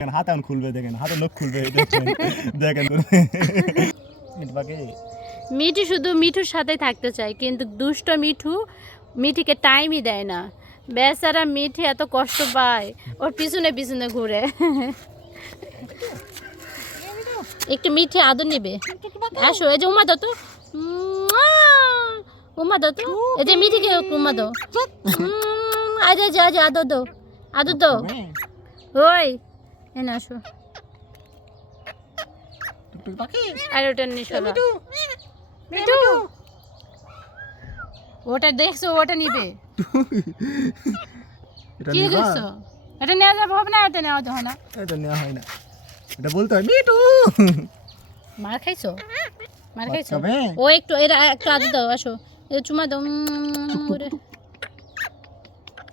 দেখেন হাত এখন খুলবে দেখেন হাতে নখ খুলবে দেখেন দেখেন। মিট পাখি মিঠু শুধু মিঠুর সাথে থাকতে চায় কিন্তু দুষ্ট মিঠু মিঠিকে টাইমই দেয় না। বেচারা মিঠি এত কষ্ট পায় ওর পিছনে পিছনে ঘুরে। একটু মিঠি আদর নেবে। আসো এই যে উমা দাও তো। মুয়া! উমা দাও তো। এই যে মিঠিকে উমা দো আজ আজ আজ আদর দো আদর দো ওই এনে আসো। আর ওটা ওটা দেখছ ওটা নিবে। এটা কি? দেখছ? এটা নেওয়া যাবে হবে না এটা নেওয়া যাবে না। এটা নেওয়া হয় না। এটা বলতে হয় মিটু মার খাইছো? মার খাইছো? ও একটু এরা একটু আদর দাও আসো। এ চুমা দাও।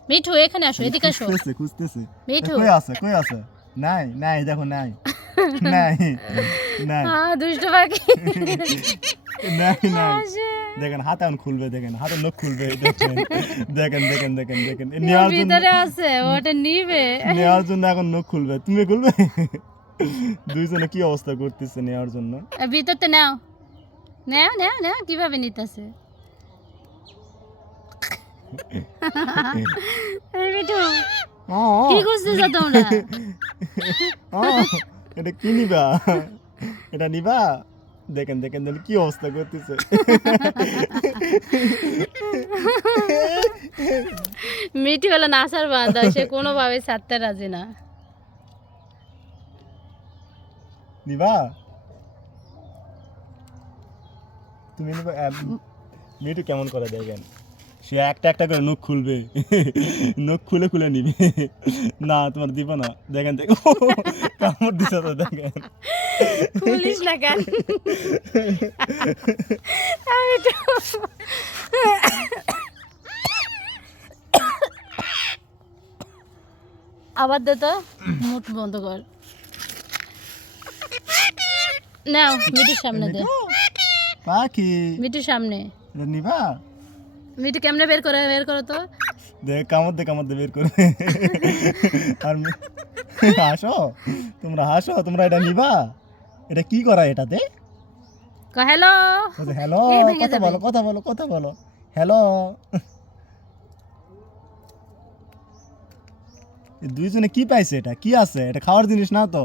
মিঠু এখানে আসো এদিকে আসো। খুঁজতেছে খুঁজতেছে। মিঠু। কই আছে কই আছে? নাই নাই দেখো নাই। নাই নাই। হ্যাঁ দুষ্ট পাখি। নাই নাই। দেখেন হাত এখন খুলবে দেখেন হাতে নখ খুলবে দেখেন দেখেন দেখেন দেখেন দেখেন। নেওয়ার জন্য ভিতরে আছে ওটা নিবে। নেওয়ার জন্য এখন নখ খুলবে। তুমি খুলবে? দুইজনে কি অবস্থা করতেছে নেওয়ার জন্য? ভিতরতে নাও। নাও নাও নাও কীভাবে নিতেছে? কি করতেছো তোমরা ও, এটা কি নিবা এটা নিবা দেখেন দেখেন দেখেন কি অবস্থা করতেছে মিঠি হলো নাসার বাঁধা সে কোনোভাবে ছাড়তে রাজি না নিবা তুমি নিবা মেয়েটা কেমন করে দেখেন সে একটা একটা করে নখ খুলবে। নখ খুলে খুলে নিবে। না তোমার দিব না। দেখেন দেখো। কামড় দিছে তো দেখেন। পুলিশ না কেন? আমি তো। আবার দে তো। মুখ বন্ধ কর। নাও মিঠুর সামনে দে। পাখি? মিঠুর সামনে। এটা মিঠু কেমনে বের করে বের করো তো। দেখ কামড় দে কামড় দে বের করে। আর হাসো? তোমরা হাসো? তোমরা এটা নিবা? এটা কি করা এটাতে? হ্যালো হ্যালো কথা বলো কথা বলো কথা বলো। হ্যালো দুইজনে কি পাইছে এটা? কি আছে? এটা খাওয়ার জিনিস না তো।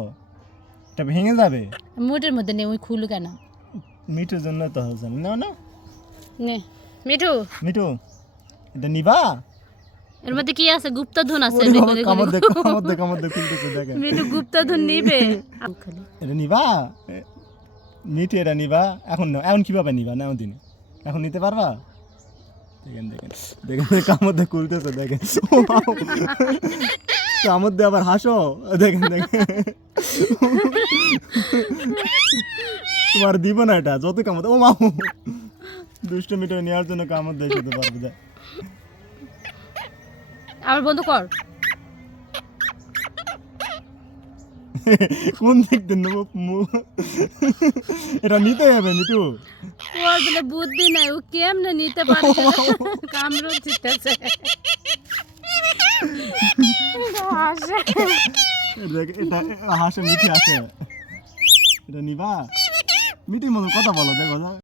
এটা ভেঙে যাবে। মুটের মধ্যে নেই ওই খুলু কেন? মিঠুর জন্য তো হচ্ছে না না। নে। মিঠু? মিঠু এটা নিবা? এর মধ্যে কি আছে? গুপ্তধন আছে। কামড়। দে কামড় দে কামড় দে খুলতেছে দেখেন। মিঠু গুপ্তধন নিবে। এটা নিবা? মিঠু এটা নিবা? এখন না এখন কীভাবে নিবা? না দিনে। এখন নিতে পারবা? দেখেন দেখেন দেখেন দেখেন, কামড় দিয়ে খুলতেছে দেখেন। ও কামড় দিয়ে আবার হাসো। দেখেন দেখেন। তোমার দিব না এটা যত কামড় ও মামু দুষ্ট মিঠু নেওয়ার জন্য কামড় দিয়ে যেতে পারবে দেখ আবার বন্ধ কর। কোন দিক দিয়ে নেব? মু- এটা নিতে হবে মিঠু। ওর বলে বুদ্ধি নাই ও কেমনে নিতে পারে কামড় দিতেছে হাসে। এটা হাসে মিঠি আসে এটা নিবা? মিঠির মতো কথা বলো দেখো